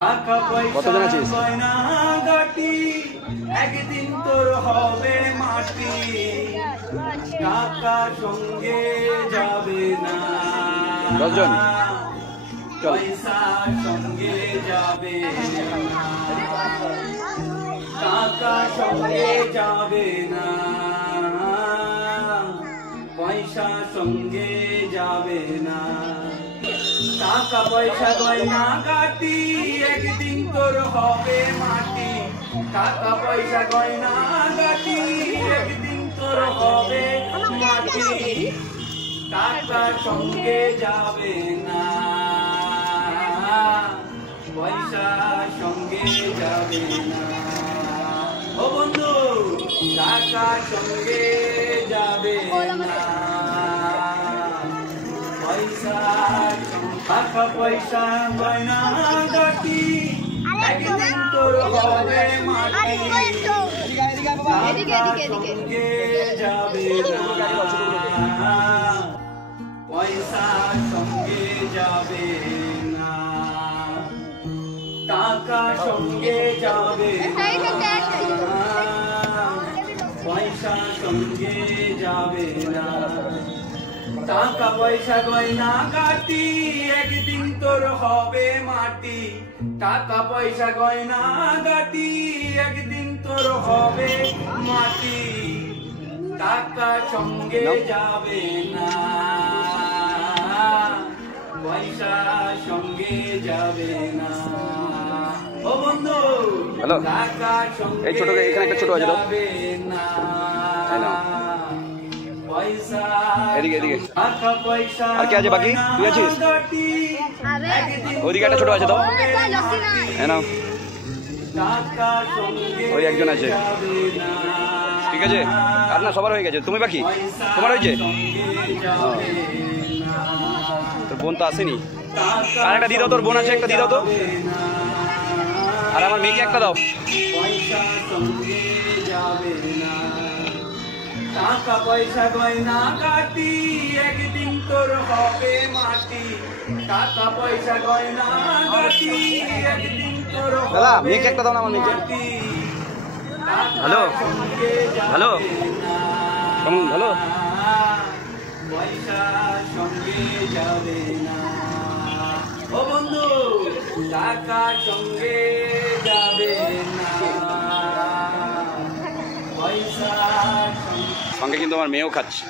কতজন আছিস? একদিন তোর হবে মাটি, টাকা সঙ্গে যাবে না। 10 জন। পয়সা সঙ্গে যাবে না, টাকা সঙ্গে যাবে না, পয়সা সঙ্গে যাবে না। টাকা পয়সা গয়না গাটি একদিন তোর হবে মাটি, টাকা পয়সা গয়না গাটি একদিন তোর হবে মাটি, টাকা সঙ্গে যাবে না, পয়সা সঙ্গে যাবে না। ও বন্ধু, টাকা সঙ্গে যাবে না, পয়সা টাকা পয়সা গয়না গাটি একদিন তোর হবে মাটি, টাকা সঙ্গে যাবে না, পয়সা সঙ্গে যাবে না, টাকা সঙ্গে যাবে না, পয়সা সঙ্গে যাবে না। টাকা পয়সা গয়না গাটি একদিন তোর হবে মাটি, টাকা পয়সা গয়না গাটি একদিন তোর হবে মাটি, টাকা সঙ্গে যাবে না, পয়সা সঙ্গে যাবে না। ও বন্ধু, হ্যালো, টাকা সঙ্গে এই ছোট এখানে একটা ছোট আছে তো যাবে না, এদিকে এদিকে। আর কে আছে বাকি? তুই আছিস? ওইদিকে একটা ছোট আছে তো, হ্যাঁ নাও, ওই একজন আছে। ঠিক আছে, আর না সবার হয়ে গেছে, তুমি বাকি? তোমার হয়েছে? তোর বোন তো আসেনি। আর একটা দিয়ে দাও, তোর বোন আছে একটা দিয়ে দাও তো, আর আমার মেয়েকে একটা দাও। টাকা পয়সা গয়না গাটি একদিন তোর হবে মাটি, টাকা পয়সা গয়না গাটি একদিন তোর দাদা মেয়েকে একটা দাও না আমার মেয়েকে। হ্যালো হ্যালো, কেমন? ভালো। পয়সা সঙ্গে যাবে না। ও বন্ধু, টাকা সঙ্গে যাবে না, পয়সা সঙ্গে কিন্তু আমার মেয়েও খাচ্ছে।